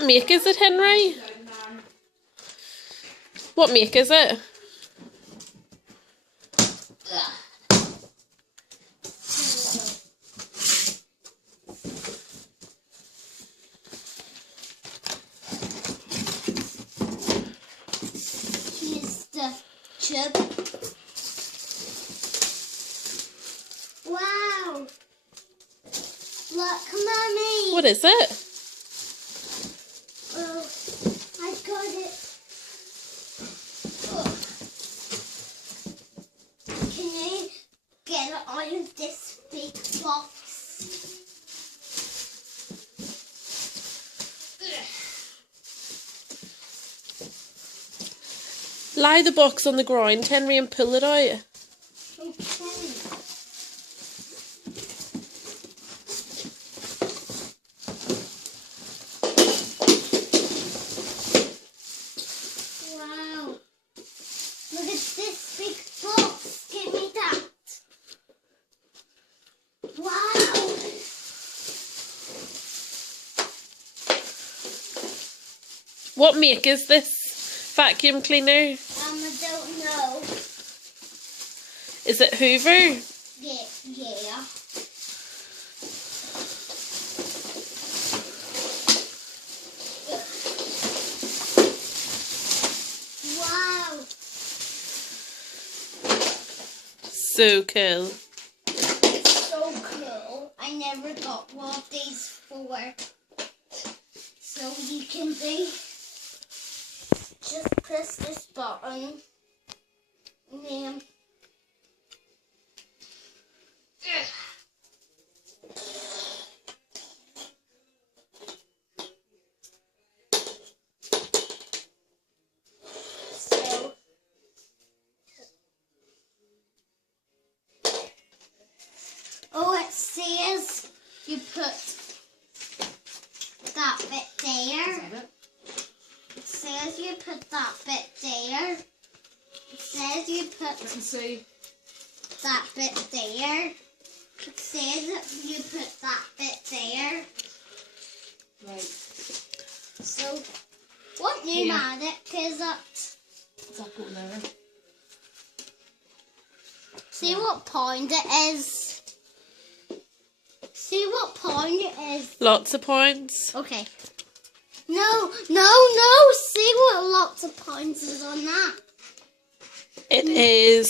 What make is it, Henry? What make is it? Here's the chip. Wow. Look, Mummy. What is it? Oh, I got it. Oh. Can you get it out of this big box? Lie the box on the ground, Henry, and pull it out. Okay. Wow. Look at this big box. Give me that. Wow. What make is this vacuum cleaner? I don't know. Is it Hoover? Yeah. Wow. So cool. So cool. I never got one of these before. So you can do, just press this button and then so it says you put that bit there. It says you put that bit there. It says you put that bit there. It says you put that bit there. Right. So, what pneumatic is it? Does that go there? See what pound it is? See what pound it is? Lots of points. Okay. No. See what lots of pounds is on that. It is